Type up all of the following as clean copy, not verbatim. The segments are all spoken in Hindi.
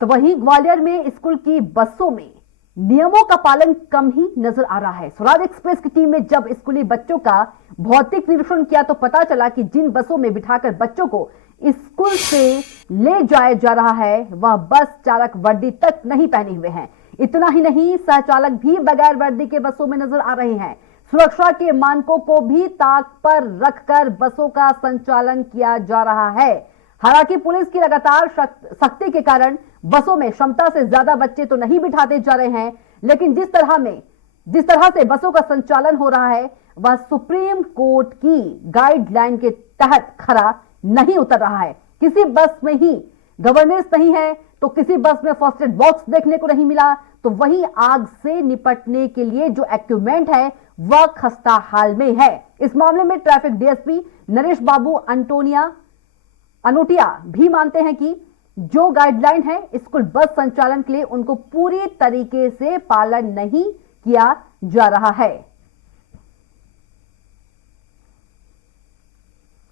तो वहीं ग्वालियर में स्कूल की बसों में नियमों का पालन कम ही नजर आ रहा है। स्वराज एक्सप्रेस की टीम ने जब स्कूली बच्चों का भौतिक निरीक्षण किया तो पता चला कि जिन बसों में बिठाकर बच्चों को स्कूल से ले जाया जा रहा है वह बस चालक वर्दी तक नहीं पहने हुए हैं। इतना ही नहीं, सहचालक भी बगैर वर्दी के बसों में नजर आ रहे हैं। सुरक्षा के मानकों को भी ताक पर रखकर बसों का संचालन किया जा रहा है। हालांकि पुलिस की लगातार सख्ती के कारण बसों में क्षमता से ज्यादा बच्चे तो नहीं बिठाते जा रहे हैं, लेकिन जिस तरह से बसों का संचालन हो रहा है वह सुप्रीम कोर्ट की गाइडलाइन के तहत खरा नहीं उतर रहा है। किसी बस में ही गवर्नेंस नहीं है तो किसी बस में फर्स्ट एड बॉक्स देखने को नहीं मिला, तो वही आग से निपटने के लिए जो इक्विपमेंट है वह खस्ता हाल में है। इस मामले में ट्रैफिक डीएसपी नरेश बाबू अनोटिया भी मानते हैं कि जो गाइडलाइन है स्कूल बस संचालन के लिए उनको पूरी तरीके से पालन नहीं किया जा रहा है।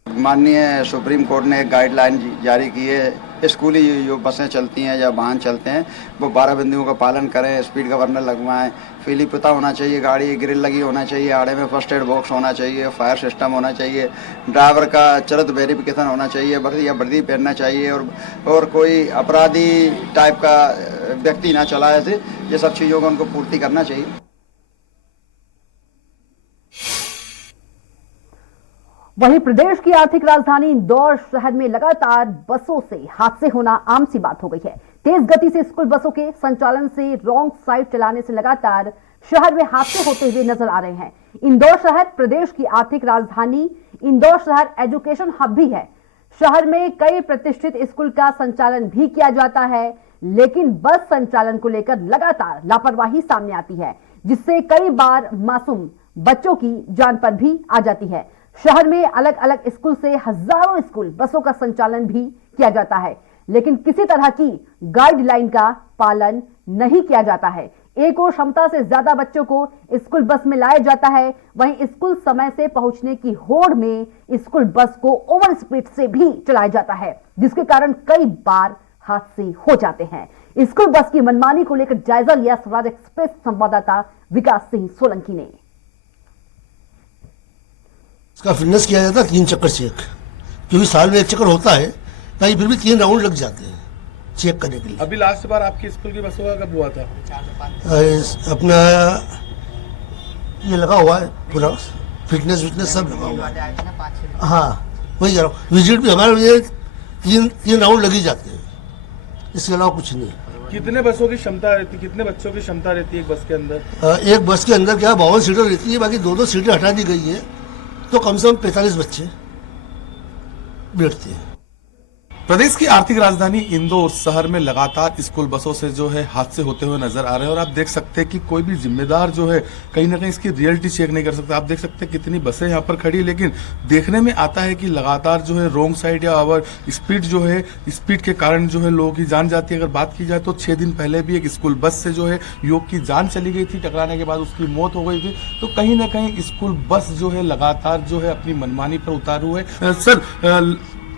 माननीय सुप्रीम कोर्ट ने एक गाइडलाइन जारी की है। स्कूली जो बसें चलती हैं या वाहन चलते हैं वो 12 बिंदुओं का पालन करें, स्पीड गवर्नर लगवाएं, फीली पुता होना चाहिए, गाड़ी ग्रिल लगी होना चाहिए, आड़े में फर्स्ट एड बॉक्स होना चाहिए, फायर सिस्टम होना चाहिए, ड्राइवर का चरित्र वेरिफिकेशन होना चाहिए, वर्दी पहनना चाहिए और कोई अपराधी टाइप का व्यक्ति ना चलाए थे। ये सब चीज़ों को उनको पूर्ति करना चाहिए। वहीं प्रदेश की आर्थिक राजधानी इंदौर शहर में लगातार बसों से हादसे होना आम सी बात हो गई है। तेज गति से स्कूल बसों के संचालन से रॉन्ग साइड चलाने से लगातार शहर में हादसे होते हुए नजर आ रहे हैं। इंदौर शहर प्रदेश की आर्थिक राजधानी, इंदौर शहर एजुकेशन हब भी है। शहर में कई प्रतिष्ठित स्कूल का संचालन भी किया जाता है, लेकिन बस संचालन को लेकर लगातार लापरवाही सामने आती है, जिससे कई बार मासूम बच्चों की जान पर भी आ जाती है। शहर में अलग अलग स्कूल से हजारों स्कूल बसों का संचालन भी किया जाता है, लेकिन किसी तरह की गाइडलाइन का पालन नहीं किया जाता है। एक और क्षमता से ज्यादा बच्चों को स्कूल बस में लाया जाता है, वहीं स्कूल समय से पहुंचने की होड़ में स्कूल बस को ओवर स्पीड से भी चलाया जाता है, जिसके कारण कई बार हादसे हो जाते हैं। स्कूल बस की मनमानी को लेकर जायजा लिया स्वराज एक्सप्रेस संवाददाता विकास सिंह सोलंकी ने। इसका फिटनेस किया जाता है 3 चक्कर चेक, क्योंकि साल में 1 चक्कर होता है, नहीं फिर भी 3 राउंड लग जाते हैं चेक करने के लिए। अभी लास्ट बार आपकी स्कूल की बसों का कब हुआ था? अपना ये लगा हुआ है पूरा फिटनेस सब लगा हुआ है। हाँ वही जा रहा हूँ, विजिट भी हमारे 3 राउंड लगी जाते हैं, इसके अलावा कुछ नहीं। कितने बसों की क्षमता रहती, कितने बच्चों की क्षमता रहती है एक बस के अंदर? एक बस के अंदर क्या 52 सीटर रहती है, बाकी 2-2 सीटें हटा दी गई है, तो कम से कम 45 बच्चे बैठते हैं। प्रदेश की आर्थिक राजधानी इंदौर शहर में लगातार स्कूल बसों से जो है हादसे होते हुए नजर आ रहे हैं और आप देख सकते हैं कि कोई भी जिम्मेदार जो है कहीं ना कहीं इसकी रियलिटी चेक नहीं कर सकता। आप देख सकते हैं कितनी बसें यहाँ पर खड़ी, लेकिन देखने में आता है कि लगातार जो है रोंग साइड या ओवर स्पीड जो है, स्पीड के कारण जो है लोगों की जान जाती है। अगर बात की जाए तो 6 दिन पहले भी एक स्कूल बस से जो है युवक की जान चली गई थी, टकराने के बाद उसकी मौत हो गई थी। तो कहीं ना कहीं स्कूल बस जो है लगातार जो है अपनी मनमानी पर उतारू है। सर,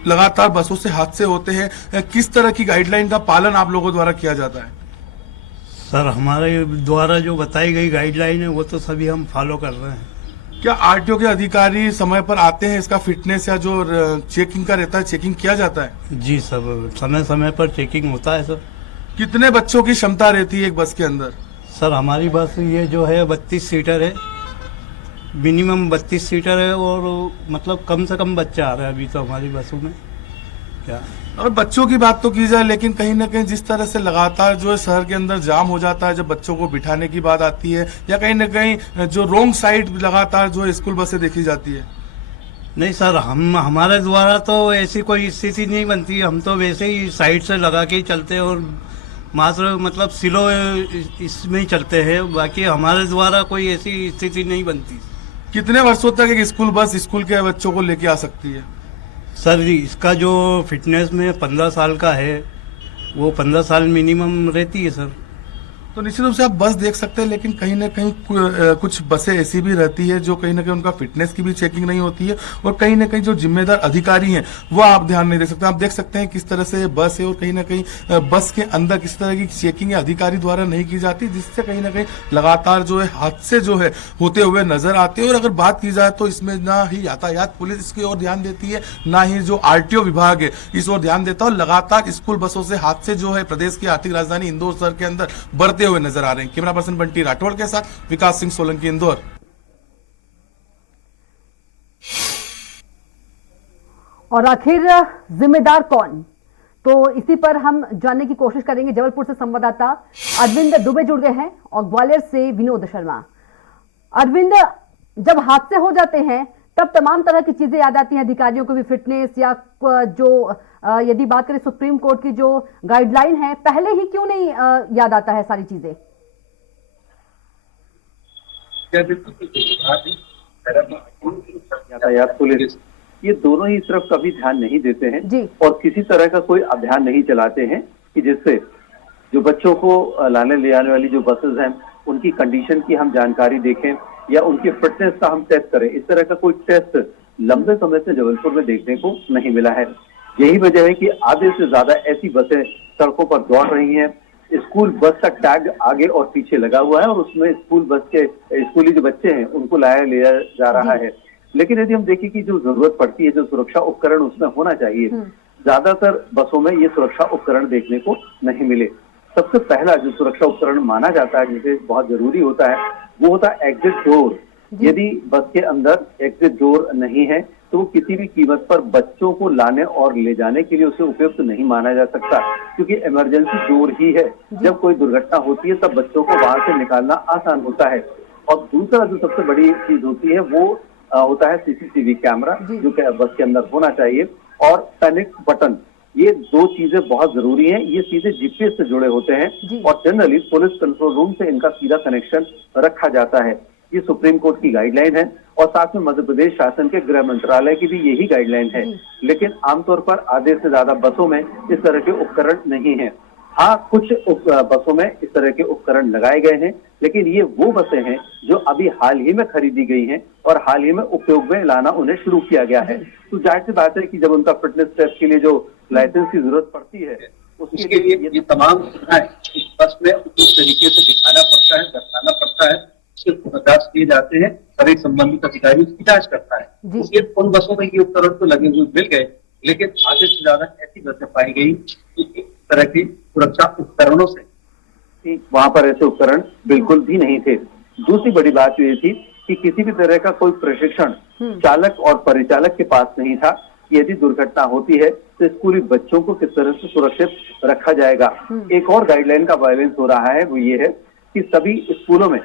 लगातार बसों से हादसे होते हैं, किस तरह की गाइडलाइन का पालन आप लोगों द्वारा किया जाता है? सर, हमारे द्वारा जो बताई गई गाइडलाइन है वो तो सभी हम फॉलो कर रहे हैं। क्या आरटीओ के अधिकारी समय पर आते हैं, इसका फिटनेस या जो चेकिंग का रहता है चेकिंग किया जाता है? जी सर, समय समय पर चेकिंग होता है सर। कितने बच्चों की क्षमता रहती है एक बस के अंदर? सर, हमारी बस ये जो है 32 सीटर है, मिनिमम 32 सीटर है और मतलब कम से कम बच्चे आ रहे हैं अभी तो हमारी बसों में। क्या और बच्चों की बात तो की जाए, लेकिन कहीं ना कहीं जिस तरह से लगातार जो है शहर के अंदर जाम हो जाता है जब बच्चों को बिठाने की बात आती है, या कहीं ना कहीं जो रोंग साइड लगातार जो है स्कूल बसें देखी जाती है? नहीं सर, हमारे द्वारा तो ऐसी कोई स्थिति नहीं बनती, हम तो वैसे ही साइड से लगा के ही चलते हैं और मात्र मतलब स्लो इसमें ही चलते हैं, बाकी हमारे द्वारा कोई ऐसी स्थिति नहीं बनती। कितने वर्षों तक एक स्कूल बस स्कूल के बच्चों को लेके आ सकती है? सर, इसका जो फिटनेस में 15 साल का है वो 15 साल मिनिमम रहती है सर। तो निश्चित रूप से आप बस देख सकते हैं, लेकिन कहीं ना कहीं कुछ बसें ऐसी भी रहती है जो कहीं ना कहीं उनका फिटनेस की भी चेकिंग नहीं होती है, और कहीं ना कहीं जो जिम्मेदार अधिकारी हैं वो आप ध्यान नहीं दे सकते। आप देख सकते हैं किस तरह से बस है, और कहीं ना कहीं बस के अंदर किस तरह की चेकिंग अधिकारी द्वारा नहीं की जाती, जिससे कहीं ना कहीं लगातार जो है हादसे जो है होते हुए नजर आते हैं। और अगर बात की जाए तो इसमें ना ही यातायात पुलिस इसकी ओर ध्यान देती है, ना ही जो आरटीओ विभाग है इस ओर ध्यान देता है, और लगातार स्कूल बसों से हादसे जो है प्रदेश की आर्थिक राजधानी इंदौर शहर के अंदर बढ़ते हुए नजर आ रहे हैं। कैमरा पर्सन बंटी राठौड़ के साथ विकास सिंह सोलंकी, इंदौर। और आखिर जिम्मेदार कौन, तो इसी पर हम जानने की कोशिश करेंगे। जबलपुर से संवाददाता अरविंद दुबे जुड़ गए हैं और ग्वालियर से विनोद शर्मा। अरविंद, जब हादसे हो जाते हैं तब तमाम तरह की चीजें याद आती हैं अधिकारियों को भी, फिटनेस या जो यदि बात करें सुप्रीम कोर्ट की जो गाइडलाइन है, पहले ही क्यों नहीं याद आता है सारी चीजें? यातायात पुलिस ये दोनों ही तरफ कभी ध्यान नहीं देते हैं जी। और किसी तरह का कोई अभियान नहीं चलाते हैं कि जिससे जो बच्चों को लाने ले आने वाली जो बसेस हैं उनकी कंडीशन की हम जानकारी देखें या उनकी फिटनेस का हम टेस्ट करें। इस तरह का कोई टेस्ट लंबे समय से जबलपुर में देखने को नहीं मिला है। यही वजह है कि आधे से ज्यादा ऐसी बसें सड़कों पर दौड़ रही हैं। स्कूल बस का टैग आगे और पीछे लगा हुआ है और उसमें स्कूल बस के स्कूली जो बच्चे हैं उनको लाया लिया जा रहा है। लेकिन यदि हम देखें कि जो जरूरत पड़ती है, जो सुरक्षा उपकरण उसमें होना चाहिए, ज्यादातर बसों में ये सुरक्षा उपकरण देखने को नहीं मिले। सबसे पहला जो सुरक्षा उपकरण माना जाता है जिसे बहुत जरूरी होता है वो होता है एग्जिट डोर। यदि बस के अंदर एग्जिट डोर नहीं है तो किसी भी कीमत पर बच्चों को लाने और ले जाने के लिए उसे उपयुक्त नहीं माना जा सकता, क्योंकि इमरजेंसी डोर ही है। जब कोई दुर्घटना होती है तब बच्चों को वहां से निकालना आसान होता है। और दूसरा जो सबसे बड़ी चीज होती है वो होता है सीसीटीवी कैमरा, जो बस के अंदर होना चाहिए, और पैनिक बटन। ये दो चीजें बहुत जरूरी हैं। ये सीधे जीपीएस से जुड़े होते हैं और जनरली पुलिस कंट्रोल रूम से इनका सीधा कनेक्शन रखा जाता है। ये सुप्रीम कोर्ट की गाइडलाइन है और साथ में मध्य प्रदेश शासन के गृह मंत्रालय की भी यही गाइडलाइन है। लेकिन आमतौर पर आधे से ज्यादा बसों में इस तरह के उपकरण नहीं है। हाँ, कुछ बसों में इस तरह के उपकरण लगाए गए हैं, लेकिन ये वो बसें हैं जो अभी हाल ही में खरीदी गई हैं और हाल ही में उपयोग में लाना उन्हें शुरू किया गया है। तो जाहिर सी बात है कि जब उनका फिटनेस टेस्ट के लिए जो लाइसेंस की जरूरत पड़ती है उसके लिए ये तमाम सुविधाएं बस में उस तरीके से दिखाना पड़ता है, दर्शाना पड़ता है, उसके जांच किए जाते हैं और एक संबंधित अधिकारी उसकी जांच करता है। उसके उन बसों में ये उपकरण तो लगे हुए मिल गए, लेकिन आधे से ज्यादा ऐसी बसें पाई गई कि तरह की सुरक्षा उपकरणों से वहां पर ऐसे उपकरण बिल्कुल भी नहीं थे। दूसरी बड़ी बात ये थी कि किसी भी तरह का कोई प्रशिक्षण चालक और परिचालक के पास नहीं था कि यदि दुर्घटना होती है तो स्कूली बच्चों को किस तरह से सुरक्षित रखा जाएगा। एक और गाइडलाइन का वायलेंस हो रहा है, वो ये है कि सभी स्कूलों में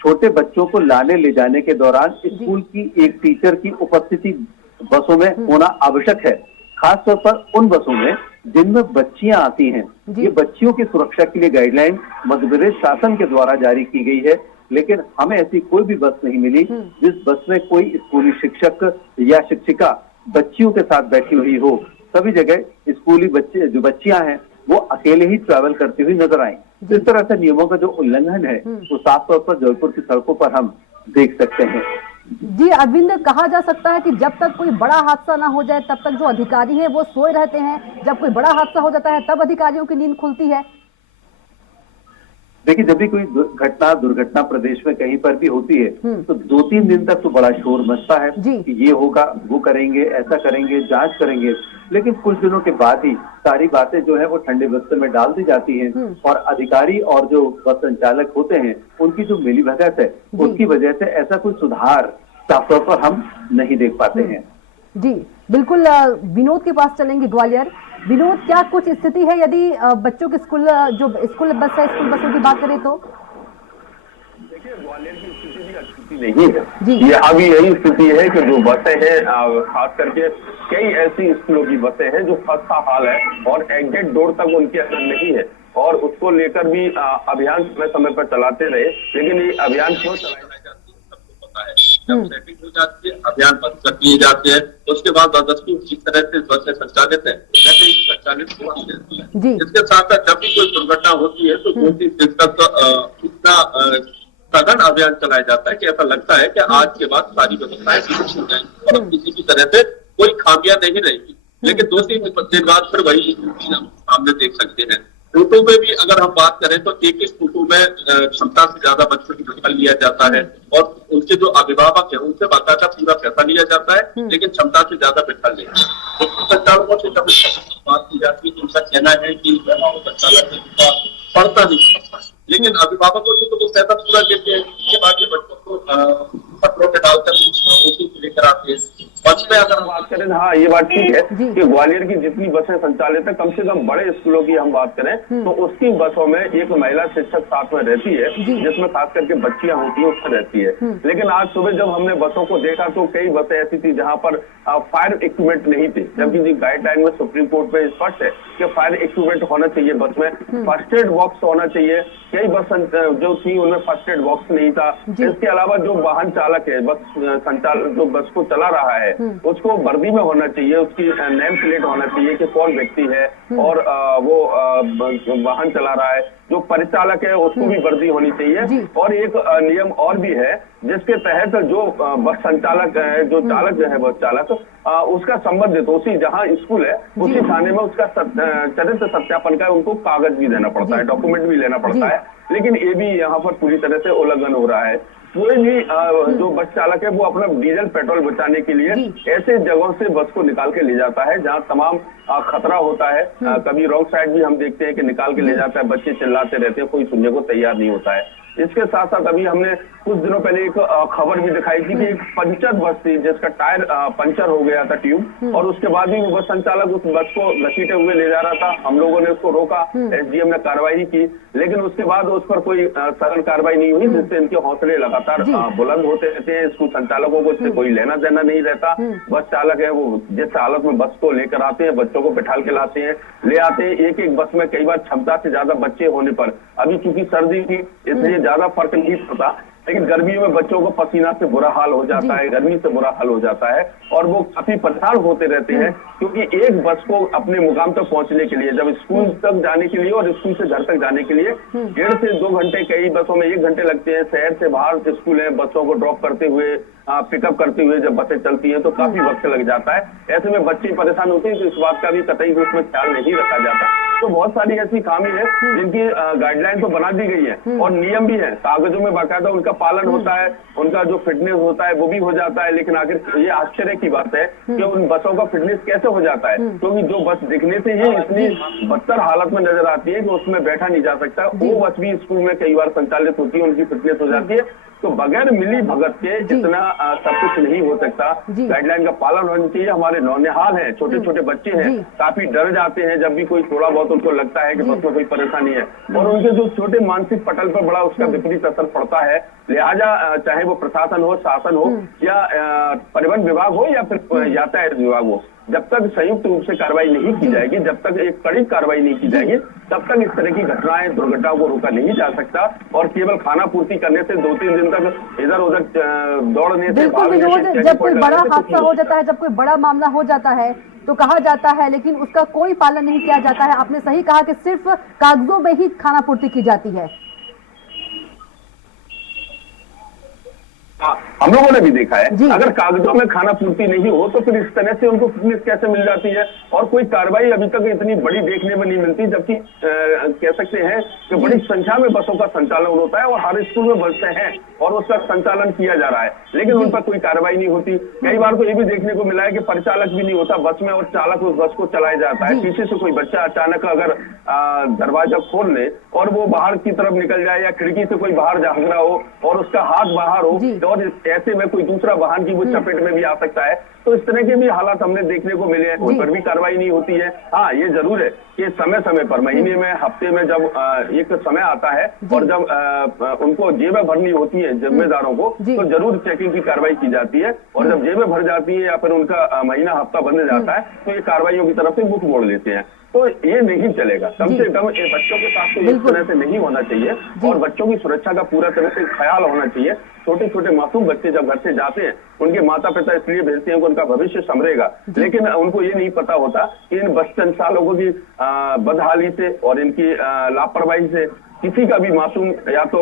छोटे बच्चों को लाने ले जाने के दौरान स्कूल की एक टीचर की उपस्थिति बसों में होना आवश्यक है, खासतौर पर उन बसों में जिनमें बच्चियां आती हैं। ये बच्चियों की सुरक्षा के लिए गाइडलाइन मध्य प्रदेश शासन के द्वारा जारी की गई है, लेकिन हमें ऐसी कोई भी बस नहीं मिली जिस बस में कोई स्कूली शिक्षक या शिक्षिका बच्चियों के साथ बैठी हुई हो। सभी जगह स्कूली बच्चे जो बच्चियां हैं वो अकेले ही ट्रैवल करती हुई नजर आई। तो इस तरह से नियमों का जो उल्लंघन है वो साफ तौर पर जबलपुर की सड़कों पर हम देख सकते हैं। जी अरविंद, कहा जा सकता है कि जब तक कोई बड़ा हादसा ना हो जाए तब तक जो अधिकारी हैं वो सोए रहते हैं, जब कोई बड़ा हादसा हो जाता है तब अधिकारियों की नींद खुलती है। देखिए, जब भी कोई दुर्घटना प्रदेश में कहीं पर भी होती है तो 2-3 दिन तक तो बड़ा शोर मचता है कि ये होगा, वो करेंगे, ऐसा करेंगे, जांच करेंगे, लेकिन कुछ दिनों के बाद ही सारी बातें जो है वो ठंडे बस्ते में डाल दी जाती हैं और अधिकारी और जो बस संचालक होते हैं उनकी जो मिलीभगत है उसकी वजह से ऐसा कोई सुधार साफ तौर पर हम नहीं देख पाते हैं। जी बिल्कुल, विनोद के पास चलेंगे ग्वालियर। विनोद, क्या कुछ स्थिति है यदि बच्चों के स्कूल बस है, स्कूल बसों की बात करें तो? देखिए, ग्वालियर की स्थिति भी अच्छी नहीं है। ये अभी यही स्थिति है कि जो बसें हैं, खास करके कई ऐसी स्कूलों की बसें हैं जो खस्ता हाल है और एग्जिट डोर तक उनके अंदर नहीं है और उसको लेकर भी अभियान समय समय पर चलाते रहे, लेकिन ये अभियान क्यों चलाया जाता है सबको पता है। जब सेटिंग हो जाती है, अभियान बंद कर दिए जाते हैं, उसके बाद बदस्ती जिस तरह से बसें संचालित है वैसे ही संचालित होती रहती है। इसके साथ साथ जब भी कोई दुर्घटना होती है तो 2-3 दिन तक इतना सघन अभियान चलाया जाता है कि ऐसा लगता है कि आज के बाद सारी व्यवस्थाएं सुरक्षित हो जाएंगी और किसी भी तरह से कोई खामियां नहीं रहेगी। लेकिन 2-3 दिन बाद फिर वही हम सामने देख सकते हैं। टोटो में भी अगर हम बात करें तो एक टोटो में क्षमता से ज्यादा बच्चों को बैठा लिया जाता है और उनके जो अभिभावक है उनसे बाकायदा पूरा पैसा लिया जाता है, लेकिन क्षमता से ज्यादा बैठा लिया जाता है। संचालकों से जब बात की जाती है तो उनका कहना है कि संचालक पढ़ता नहीं, लेकिन अभिभावकों से तो वो पैसा पूरा देते हैं, उसके बाद बच्चों को पत्रों में डालकर लेकर आते हैं। बस में अगर बात करें, हाँ ये बात ठीक है कि ग्वालियर की जितनी बसें संचालित है, कम से कम बड़े स्कूलों की हम बात करें तो उसकी बसों में एक महिला शिक्षक साथ में रहती है, जिसमें खास करके बच्चियां होती है उसमें रहती है। लेकिन आज सुबह जब हमने बसों को देखा तो कई बसें ऐसी थी जहां पर फायर इक्विपमेंट नहीं थे, जबकि गाइडलाइन में सुप्रीम कोर्ट में स्पष्ट है कि फायर इक्विपमेंट होना चाहिए बस में, फर्स्ट एड बॉक्स होना चाहिए। कई बस जो थी उनमें फर्स्ट एड बॉक्स नहीं था। इसके अलावा जो वाहन चालक है, बस संचालक जो बस को चला रहा है उसको वर्दी में होना चाहिए, उसकी नेम प्लेट होना चाहिए कि कौन व्यक्ति है और वो वाहन चला रहा है। जो परिचालक है उसको भी वर्दी होनी चाहिए। और एक नियम और भी है जिसके तहत जो बस संचालक है, जो चालक जो है बस चालक, उसका संबंधित उसी जहाँ स्कूल है उसी थाने में उसका चरित्र सत्यापन का उनको कागज भी देना पड़ता है, डॉक्यूमेंट भी लेना पड़ता है। लेकिन ये भी यहाँ पर पूरी तरह से उल्लंघन हो रहा है। कोई भी जो बस चालक है वो अपना डीजल पेट्रोल बचाने के लिए ऐसे जगहों से बस को निकाल के ले जाता है जहां तमाम खतरा होता है। कभी रॉन्ग साइड भी हम देखते हैं कि निकाल के ले जाता है, बच्चे चिल्लाते रहते हैं, कोई सुनने को तैयार नहीं होता है। इसके साथ साथ अभी हमने कुछ दिनों पहले एक खबर भी दिखाई थी कि एक पंचर बस थी जिसका टायर पंचर हो गया था, ट्यूब, और उसके बाद भी वो बस संचालक उस बस को घसीटे हुए ले जा रहा था। हम लोगों ने उसको रोका, एसडीएम ने कार्रवाई की, लेकिन उसके बाद उस पर कोई सघन कार्रवाई नहीं हुई, जिससे इनके हौसले लगातार बुलंद होते रहते हैं। स्कूल संचालकों को इससे कोई लेना देना नहीं रहता। बस चालक है वो जिस हालत में बस को लेकर आते हैं, बच्चों को बैठाल के लाते हैं, ले आते हैं। एक एक बस में कई बार क्षमता से ज्यादा बच्चे होने पर, अभी चूंकि सर्दी थी इसलिए ज्यादा फर्क नहीं पड़ता, लेकिन गर्मियों में बच्चों को पसीना से बुरा हाल हो जाता है, गर्मी से बुरा हाल हो जाता है और वो काफी परेशान होते रहते हैं। क्योंकि एक बस को अपने मुकाम तक पहुंचने के लिए, जब स्कूल तक जाने के लिए और स्कूल से घर तक जाने के लिए 1.5 से 2 घंटे, कई बसों में 1 घंटे लगते हैं। शहर से बाहर स्कूल है, बच्चों को ड्रॉप करते हुए, पिकअप करते हुए जब बसें चलती हैं तो काफी वक्त लग जाता है। ऐसे में बच्चे परेशान होते हैं तो इस बात का भी कतई उसमें ख्याल नहीं रखा जाता। तो बहुत सारी ऐसी खामी है जिनकी गाइडलाइन तो बना दी गई है और नियम भी है, कागजों में बाकायदा उनका पालन होता है, उनका जो फिटनेस होता है वो भी हो जाता है। लेकिन आखिर ये आश्चर्य की बात है कि उन बसों का फिटनेस कैसे हो जाता है, क्योंकि जो बस दिखने से ही इतनी बदतर हालत में नजर आती है कि उसमें बैठा नहीं जा सकता, वो बस भी स्कूल में कई बार संचालित होती है, उनकी फिटनेस हो जाती है। तो बगैर मिली भगत के इतना सब कुछ नहीं हो सकता। गाइडलाइन का पालन होना चाहिए। हमारे नौनिहाल हैं, छोटे छोटे बच्चे हैं, काफी डर जाते हैं जब भी कोई थोड़ा बहुत उनको लगता है कि बस में कोई परेशानी है, और उनके जो छोटे मानसिक पटल पर बड़ा उसका विपरीत असर पड़ता है। लिहाजा चाहे वो प्रशासन हो, शासन हो या परिवहन विभाग हो या फिर यातायात विभाग हो, जब तक संयुक्त रूप से कार्रवाई नहीं की जाएगी, जब तक एक कड़ी कार्रवाई नहीं की जाएगी, तब तक इस तरह की घटनाएं, दुर्घटनाओं को रोका नहीं जा सकता। और केवल खाना पूर्ति करने से 2-3 दिन तक इधर उधर दौड़ने से, जब कोई बड़ा हादसा हो जाता है, जब कोई बड़ा मामला हो जाता है तो कहा जाता है, लेकिन उसका कोई पालन नहीं किया जाता है। आपने सही कहा कि सिर्फ कागजों में ही खाना पूर्ति की जाती है। हम लोगों ने भी देखा है, अगर कागजों में खाना पूर्ति नहीं हो तो फिर इस तरह से उनको फिटनेस कैसे मिल जाती है, और कोई कार्रवाई अभी तक इतनी बड़ी देखने में नहीं मिलती, जबकि कह सकते हैं कि बड़ी संख्या में बसों का संचालन होता है और हर स्कूल में बसें हैं और उसका संचालन किया जा रहा है, लेकिन उन पर कोई कार्रवाई नहीं होती। कई बार तो ये भी देखने को मिला है कि परिचालक भी नहीं होता बस में और चालक उस बस को चलाया जाता है। पीछे से कोई बच्चा अचानक अगर दरवाजा खोल ले और वो बाहर की तरफ निकल जाए या खिड़की से कोई बाहर झांक रहा हो और उसका हाथ बाहर हो, और ऐसे में कोई दूसरा वाहन की वो चपेट में भी आ सकता है। तो इस तरह के भी हालात हमने देखने को मिले हैं, उन पर भी कार्रवाई नहीं होती है। हाँ, ये जरूर है कि समय समय पर, महीने में, हफ्ते में जब एक समय आता है और जब उनको जेबें भरनी होती है जिम्मेदारों को, तो जरूर चेकिंग की कार्रवाई की जाती है, और जब जेबें भर जाती है या फिर उनका महीना हफ्ता बंद जाता है तो ये कार्रवाइयों की तरफ से मुख मोड़ लेते हैं। तो ये नहीं चलेगा, कम से कम ये बच्चों के साथ तो इस तरह से नहीं होना चाहिए और बच्चों की सुरक्षा का पूरा तरह से ख्याल होना चाहिए। छोटे छोटे मासूम बच्चे बच्चे जब घर से जाते हैं उनके माता पिता इसलिए भेजते हैं कि उनका भविष्य संवरेगा, लेकिन उनको ये नहीं पता होता कि इन बस संचालकों की बदहाली से और इनकी लापरवाही से किसी का भी मासूम या तो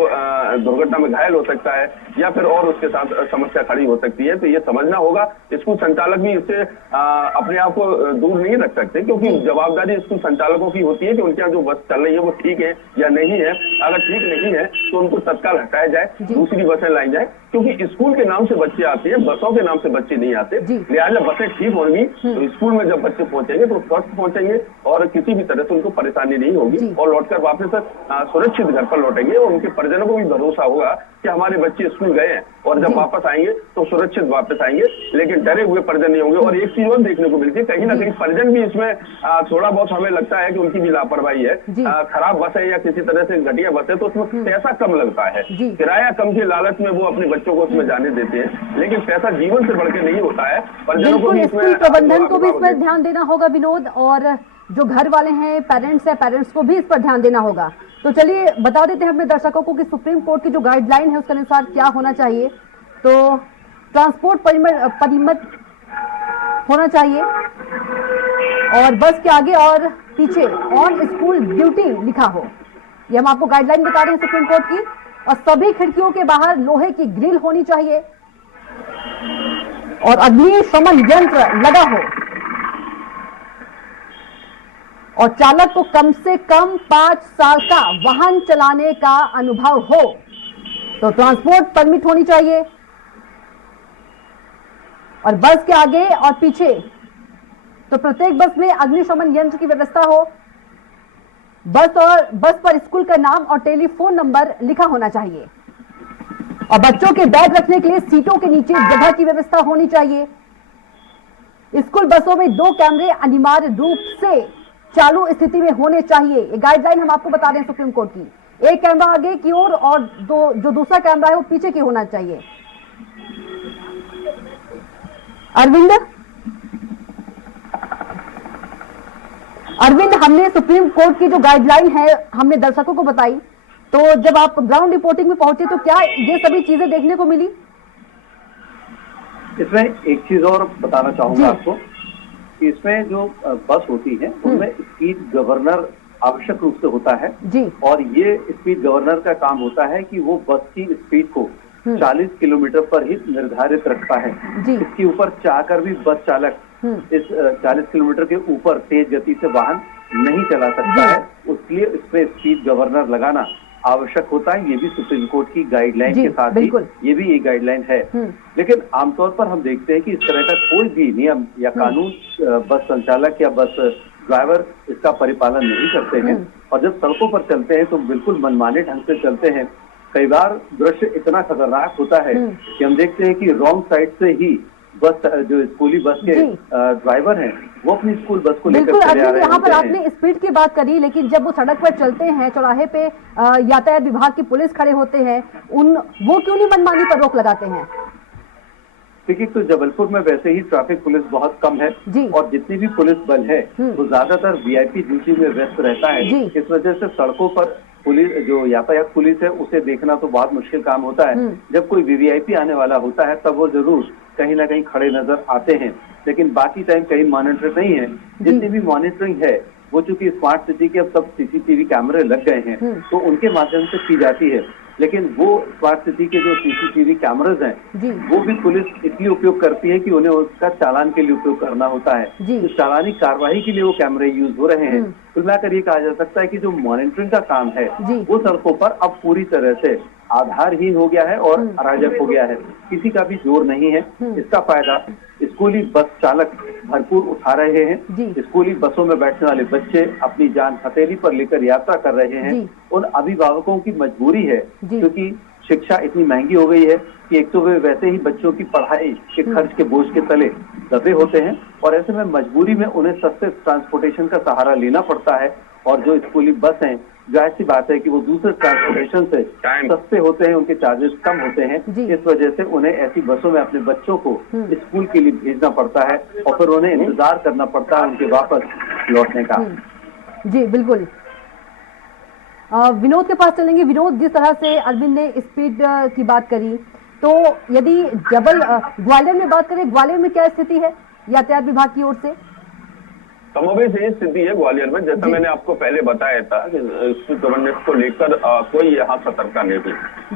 दुर्घटना में घायल हो सकता है या फिर और उसके साथ समस्या खड़ी हो सकती है। तो ये समझना होगा, स्कूल संचालक भी इससे अपने आप को दूर नहीं रख सकते, क्योंकि जवाबदारी स्कूल संचालकों की होती है कि उनके यहाँ जो बस चल रही है वो ठीक है या नहीं है। अगर ठीक नहीं है तो उनको तत्काल हटाया जाए, दूसरी बसें लाई जाए, क्योंकि स्कूल के नाम से बच्चे आते हैं, बसों के नाम से बच्चे नहीं आते। लिहाजा बसें ठीक होंगी तो स्कूल में जब बच्चे पहुंचेंगे तो स्वस्थ पहुंचेंगे और किसी भी तरह से उनको परेशानी नहीं होगी और लौटकर वापस सुरक्षित घर पर लौटेंगे और उनके परिजनों को भी भरोसा होगा कि हमारे बच्चे स्कूल गए हैं और जब वापस आएंगे तो सुरक्षित वापस आएंगे, लेकिन डरे हुए परिजन नहीं होंगे। और एक चीज और देखने को मिलती है, कहीं ना कहीं परिजन भी इसमें थोड़ा बहुत हमें लगता है कि उनकी भी लापरवाही है। खराब बस है या किसी तरह से घटिया बस है तो उसमें पैसा कम लगता है, किराया कम के लालच में वो अपने बच्चों को उसमें जाने देते हैं, लेकिन पैसा जीवन से बढ़ के नहीं होता है। परिजनों को भी स्कूल प्रबंधन को भी इसमें ध्यान देना होगा विनोद, और जो घर वाले हैं पेरेंट्स को भी इस पर ध्यान देना होगा। तो चलिए बता देते हैं अपने दर्शकों को कि सुप्रीम कोर्ट की जो गाइडलाइन है उसके अनुसार क्या होना चाहिए। तो ट्रांसपोर्ट परिमित होना चाहिए और बस के आगे और पीछे ऑन स्कूल ड्यूटी लिखा हो। ये हम आपको गाइडलाइन बता रहे हैं सुप्रीम कोर्ट की। और सभी खिड़कियों के बाहर लोहे की ग्रिल होनी चाहिए और अग्निशमन यंत्र लगा हो और चालक को कम से कम 5 साल का वाहन चलाने का अनुभव हो। तो ट्रांसपोर्ट परमिट होनी चाहिए और बस के आगे और पीछे तो प्रत्येक बस में अग्निशमन यंत्र की व्यवस्था हो। बस पर स्कूल का नाम और टेलीफोन नंबर लिखा होना चाहिए और बच्चों के बैग रखने के लिए सीटों के नीचे जगह की व्यवस्था होनी चाहिए। स्कूल बसों में 2 कैमरे अनिवार्य रूप से चालू स्थिति में होने चाहिए। ये गाइडलाइन हम आपको बता रहे हैं सुप्रीम कोर्ट की। एक कैमरा आगे की ओर और जो दूसरा कैमरा है वो पीछे की होना चाहिए। अरविंद, हमने सुप्रीम कोर्ट की जो गाइडलाइन है हमने दर्शकों को बताई, तो जब आप ग्राउंड रिपोर्टिंग में पहुंचे तो क्या ये सभी चीजें देखने को मिली? इसमें एक चीज और बताना चाहूंगा आपको, इसमें जो बस होती है उनमें स्पीड गवर्नर आवश्यक रूप से होता है जी। और ये स्पीड गवर्नर का काम होता है कि वो बस की स्पीड को 40 किलोमीटर पर ही निर्धारित रखता है। इसके ऊपर चाहकर भी बस चालक इस 40 किलोमीटर के ऊपर तेज गति से वाहन नहीं चला सकता है, इसलिए इसमें स्पीड गवर्नर लगाना आवश्यक होता है। ये भी सुप्रीम कोर्ट की गाइडलाइन के साथ ही ये भी एक गाइडलाइन है। लेकिन आमतौर पर हम देखते हैं कि इस तरह का कोई भी नियम या कानून बस संचालक या बस ड्राइवर इसका परिपालन नहीं करते हैं और जब सड़कों पर चलते हैं तो बिल्कुल मनमाने ढंग से चलते हैं। कई बार दृश्य इतना खतरनाक होता है कि हम देखते हैं कि रॉन्ग साइड से ही बस जो स्कूली बस के ड्राइवर हैं वो अपनी स्कूल बस को लेकर चले आ रहे हैं। यहाँ पर आपने स्पीड की बात करी, लेकिन जब वो सड़क पर चलते हैं चौराहे पे यातायात विभाग की पुलिस खड़े होते हैं, वो क्यों नहीं मनमानी पर रोक लगाते हैं? देखिए, तो जबलपुर में वैसे ही ट्रैफिक पुलिस बहुत कम है और जितनी भी पुलिस बल है वो ज्यादातर वीआईपी ड्यूटी में व्यस्त रहता है। इस वजह से सड़कों पर पुलिस जो यातायात पुलिस है उसे देखना तो बहुत मुश्किल काम होता है। जब कोई वीवीआईपी आने वाला होता है तब वो जरूर कहीं ना कहीं खड़े नजर आते हैं, लेकिन बाकी टाइम कहीं मॉनिटर नहीं है। जितनी भी मॉनिटरिंग है वो चूंकि स्मार्ट सिटी के अब सब सीसीटीवी कैमरे लग गए हैं तो उनके माध्यम से की जाती है, लेकिन वो स्मार्ट सिटी के जो सीसीटीवी कैमराज हैं वो भी पुलिस इसलिए उपयोग करती है कि उन्हें उसका चालान के लिए उपयोग करना होता है। तो चालानी कार्रवाई के लिए वो कैमरे यूज हो रहे हैं। कुल मिलाकर ये कहा जा सकता है कि जो मॉनिटरिंग का काम है वो सड़कों पर अब पूरी तरह से आधारहीन हो गया है और अराजक हो गया है, किसी का भी जोर नहीं है। इसका फायदा स्कूली बस चालक भरपूर उठा रहे हैं। स्कूली बसों में बैठने वाले बच्चे अपनी जान हथेली पर लेकर यात्रा कर रहे हैं। उन अभिभावकों की मजबूरी है क्योंकि शिक्षा इतनी महंगी हो गई है कि एक तो वे वैसे ही बच्चों की पढ़ाई के खर्च के बोझ के तले दबे होते हैं और ऐसे में मजबूरी में उन्हें सस्ते ट्रांसपोर्टेशन का सहारा लेना पड़ता है। और जो स्कूली बस हैं, जाहिर सी बात है कि वो दूसरे ट्रांसपोर्टेशन से सस्ते होते हैं, उनके चार्जेस कम होते हैं। इस वजह से उन्हें ऐसी बसों में अपने बच्चों को स्कूल के लिए भेजना पड़ता है और फिर उन्हें इंतजार करना पड़ता है उनके वापस लौटने का। जी बिल्कुल। विनोद के पास चलेंगे। विनोद, जिस तरह से अरविंद ने स्पीड की बात करी, तो यदि ग्वालियर में बात करें, ग्वालियर में क्या स्थिति है यातायात विभाग की ओर से? कमोबेश यही स्थिति है ग्वालियर में, जैसा मैंने आपको पहले बताया था कि स्पीड गवर्नेंस को लेकर कोई यहाँ सतर्कता नहीं थी।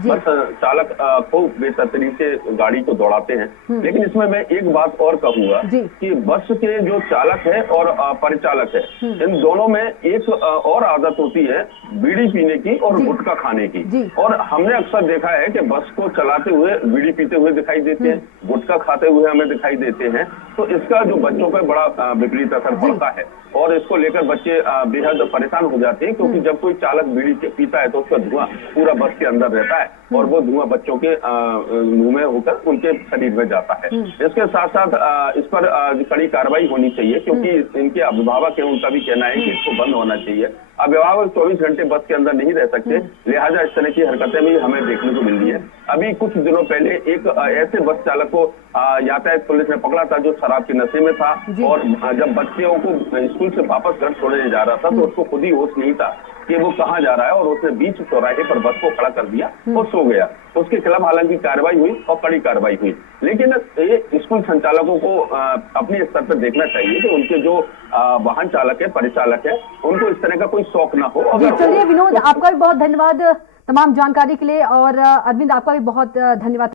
बस चालक खूब बेसतरी से गाड़ी को दौड़ाते हैं। लेकिन इसमें मैं एक बात और कहूंगा कि बस के जो चालक है और परिचालक है, इन दोनों में एक और आदत होती है बीड़ी पीने की और गुटखा खाने की। और हमने अक्सर देखा है कि बस को चलाते हुए बीड़ी पीते हुए दिखाई देते हैं, गुटखा खाते हुए हमें दिखाई देते हैं। तो इसका जो बच्चों पर बड़ा विपरीत असर पड़ता है और इसको लेकर बच्चे बेहद परेशान हो जाते हैं, क्योंकि जब कोई चालक बीड़ी पीता है तो उसका धुआं पूरा बस के अंदर रहता है और वो धुआं बच्चों के मुंह में होकर उनके शरीर में जाता है। इसके साथ साथ इस पर कड़ी कार्रवाई होनी चाहिए, क्योंकि इनके अभिभावक है, उनका भी कहना है कि इसको बंद होना चाहिए। अभिभावक 24 घंटे बस के अंदर नहीं रह सकते, लिहाजा इस तरह की हरकतें भी हमें देखने को मिल रही है। अभी कुछ दिनों पहले एक ऐसे बस चालक को यातायात पुलिस ने पकड़ा था जो शराब के नशे में था, और जब बच्चों को स्कूल से वापस घर छोड़ने जा रहा था तो उसको खुद ही होश नहीं था कि वो कहाँ जा रहा है, और उसने बीच चौराहे पर बस को खड़ा कर दिया और सो गया। तो उसके खिलाफ हालांकि कार्रवाई हुई और कड़ी कार्रवाई हुई, लेकिन ये स्कूल संचालकों को अपने स्तर पर देखना चाहिए कि उनके जो वाहन चालक है, परिचालक है, उनको इस तरह का कोई शौक ना हो। चलिए विनोद, आपका भी बहुत धन्यवाद तमाम जानकारी के लिए, और अरविंद आपका भी बहुत धन्यवाद।